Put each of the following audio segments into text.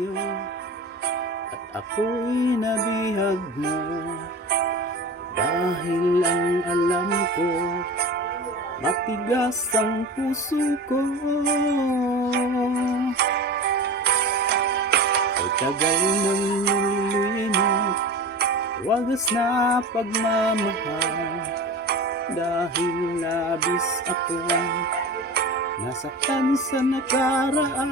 sa'yo at ako'y nabihag mo. Dahil ang alam ko, matigas ang puso ko. Ay tagal nang nililino, wagas na pagmamahal. Dahil labis akong nasaktan sa nakaraan.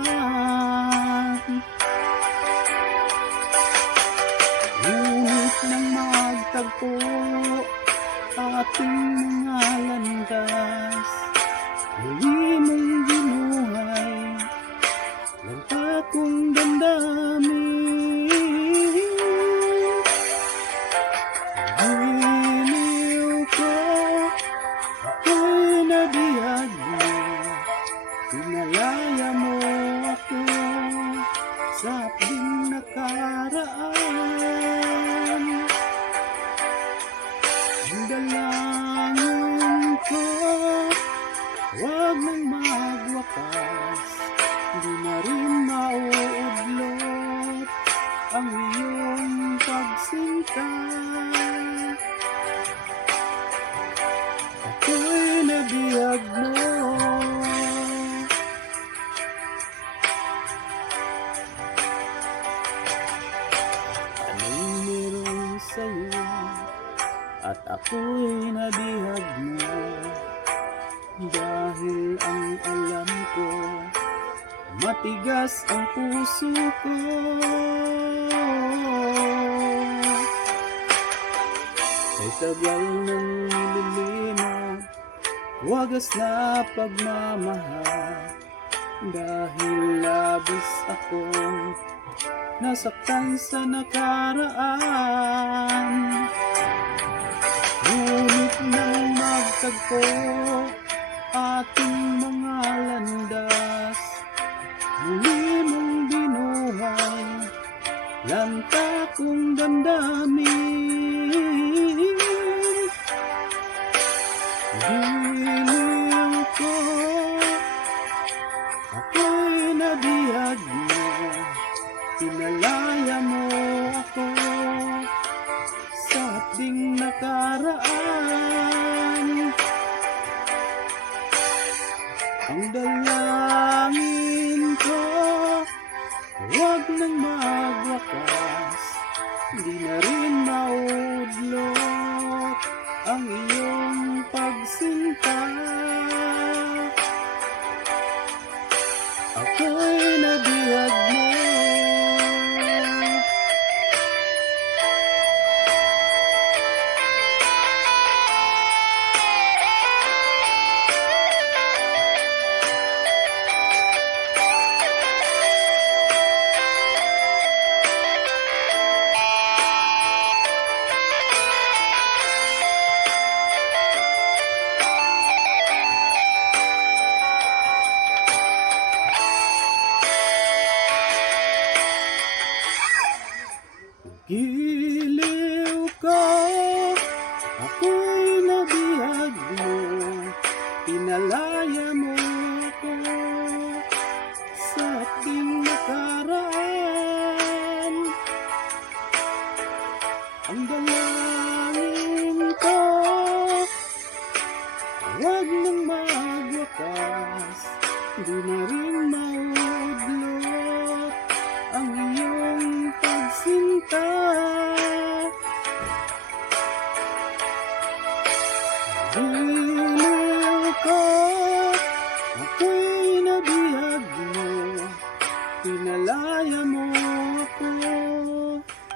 Ngunit nang magtagpo ating mga landas, muli mong binuhay lanta kong damdamin. Giliw ko, ako'y nabihag mo, pinalaya mo ako sa hapding nakaraan. Ang dalangin ko, huwag mong magwakas, di na rin mauudlot ang iyong pagsinta. Ako'y nabihag mo. Anong meron sa'yo at ako'y nabihag mo? Dahil ang alam ko, matigas ang puso ko. Ay tagal nang nililino, wagas na pagmamahal. Dahil labis akong nasaktan sa nakaraan. Ngunit nang magtagpo ating mga landas, muli mong binuhay lanta kong damdamin. Giliw ko, ako'y nabihag mo, pinalaya mo ako sa hapding nakaraan. Ang dalangin ko, huwag nang magwakas, di na rin maudlot ang iyong pagsinta. Ako'y nabihag mo. Giliw ko, ako'y nabihag mo, pinalaya mo ako sa hapding nakaraan. Ang dalangin ko, huwag nang magwakas, di na rin maudlot ang iyong pagsinta. Giliw ko, ako'y nabihag mo, pinalaya mo ako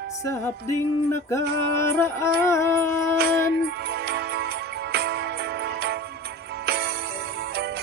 sa hapding nakaraan.